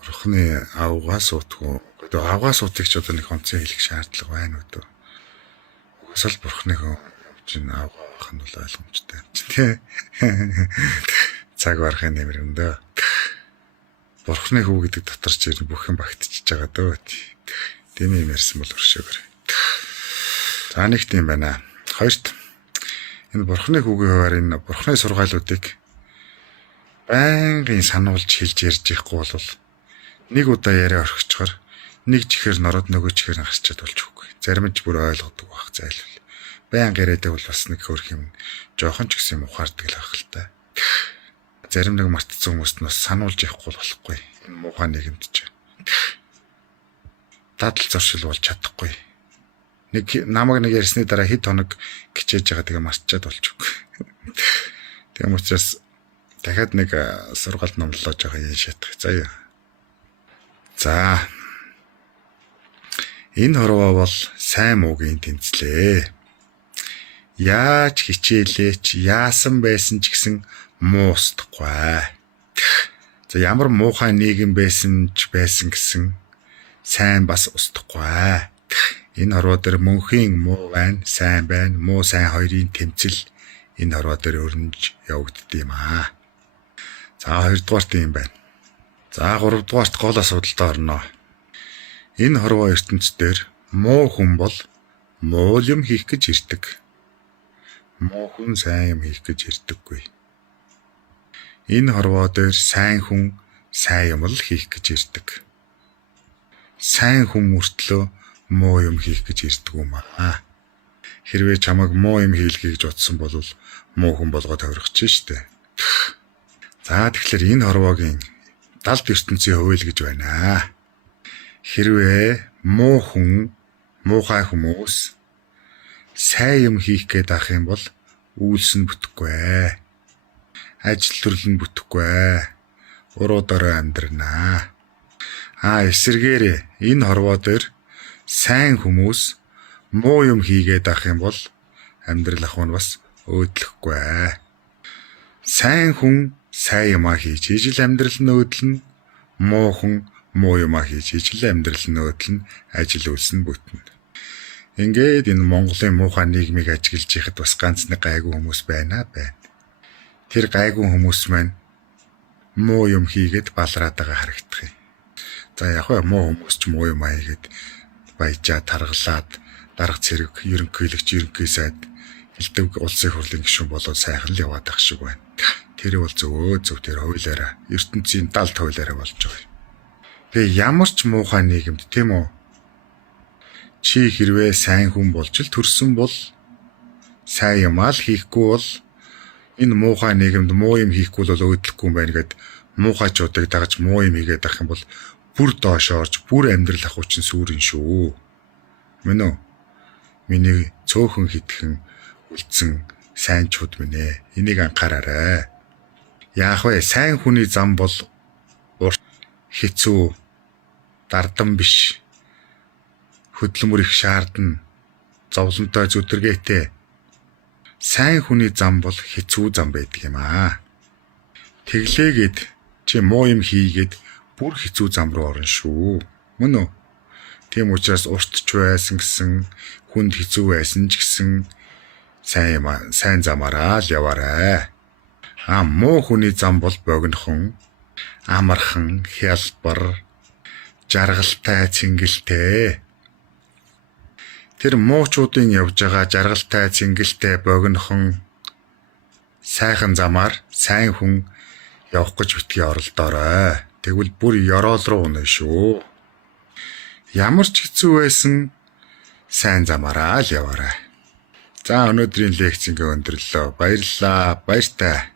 Бурхны авгаас утгүй. Одоо авгаас утыг ч одоо нэг онцгой хэлэх шаардлага байна уу дөө. Угсаал бурхны хүн чинь авгаах нь бол ойлгомжтой. Тэ. Цаг барахын нэмрэндөө. Бурхны хүү гэдэг дотор ч бүх юм багтчихж байгаа дөө. Тийм юм ярьсан бол өршөөгөр. За нэг тийм байна. Хоёрт энэ бурхны хүүгийн хуваар энэ бурхны сургаалуудыг байнгын сануулж хэлж ярьж ихгүй бол нэг удаа яриа орхичоор нэг чихэр нороод нөгөө чихэр гарчаад болж үгүй. Зарим нь ч бүр ойлгодог байх зайлвал. Байнга яриадаг бол бас нэг хөрх юм жоохон ч гэсэн ухаардаг л байх л та. Зарим нэг мартцсан хүмүүст нь бас сануулж явахгүй болохгүй. Энэ муухай нийгэмд ч дадал зоршил болж чадахгүй. Нэг намайг нэг ярьсны дараа хэд хоног гिचээж байгаа тэгээ марччаад болж үгүй. Тийм учраас дахиад нэг сургаалт номлолож байгаа юм шатах. За. За. Энэ хорвоо бол сайн муугийн тэнцлээ. Яаж хичээлээч, яасан байсан ч гэсэн муустахгүй. За ямар муухай нийгэм байсан ч байсан гэсэн сайн бас устдахгүй. Энэ хорвоо дээр мөнхийн муу байна, сайн байна, муу сайн хоёрын тэмцэл энэ хорвоо дээр өрнөж явагддаг юм аа. За хоёрдугаарт юм байна. За гуравдугаарт гол асуудалтай орноо. Энэ хорвоо ертөнцийн муу хүн бол муу юм хийх гэж ирдэг. Муу хүн сайн юм хийх гэж ирдэггүй. Энэ хорвоо дээр сайн хүн сайн юм л хийх гэж ирдэг. Сайн хүн мөртлөө муу юм хийх гэж ирдэг юм аа. Хэрвээ чамайг муу юм хийлгэе гэж утсан бол муу хүн болгоод тойрох чинь штэ. За тэгэхээр энэ хорвоогийн далд ертөнцийн хууль гэж байна. Хэрвээ муу хүн, муухай хүмүүс сайн юм хийх гээд ах юм бол үйлс нь бүтэхгүй. Ажил төрөл нь бүтэхгүй. Уруудаараа амьдрнаа. Эсэргээр энэ хорвоо дээр сайн хүмүүс муу юм хийгээд ах юм бол амьдрал ах нь бас өөдлөхгүй. Сайн хүн сайн юм хийж ижил амьдрал нь өөдлөн, муу хүн муу юм хийж ижил амьдрал нь өөдлөн, ажил үйлс нь бүтнэ. Ингээд энэ Монголын муухай нийгмийг ажиглаж яхад бас ганц нэг гайгүй хүмүүс байна. Тэр гайгүй хүмүүс маань муу юм хийгээд балраад байгаа харагдах юм. За яг хөө муу хүмүүс ч муу юм хийгээд баяжаа таргалаад дарга цэрэг ерөнхийлөгч ерөнхий сайд элдв улсын хурлын гишүүн болоод сайхан л яваад ах шиг байна. Тэр бол зөв тэр хуулиараа ертөнцийн далд хуулиараа болж байгаа. Тэгээ ямар ч муухай нийгэмд тийм үү? Чи хэрвээ сайн хүн болж л төрсөн бол сайн юм ал хийхгүй бол энэ муухай нийгэмд муу юм хийхгүй бол өөдлөхгүй юм байна гэд муухайчуудыг дагаж муу юм хийгээд ах юм бол бүр доош орж бүр амьдрал ах учин сүрэн шүү. Мөн үү? Миний цөөхөн хитгэн үлдсэн сайнчууд минь ээ. Энийг анхаараарай. Яах вэ? Сайн хүний зам бол хэцүү, дардан биш. Хөдөлмөр их шаардна. Зовлонтой зүдэргээтэй. Сайн хүний зам бол хэцүү зам байдаг юм аа. Тэглээгээд чи муу юм хийгээд бүр хэцүү зам руу орно шүү. Мөн үү? Тийм учраас уртч байсан гэсэн, хүнд хэцүү байсан ч гэсэн сайн замаараа л яваарай. Муу хүний зам бол богинохон, амархан, хялбар, жаргалтай, цэнгэлтэй. Тэр муучуудын явж байгаа жаргалтай, цэнгэлтэй, богинохон сайхан замаар сайн хүн явах гэж битгий оролдоорой. Тэгвэл бүр ёроол руу унаа шүү. Ямар ч хэцүү байсан сайн замаараа л яваарай. За өнөөдрийн лекц ингээ өндөрлөө. Баярлалаа. Баяртай.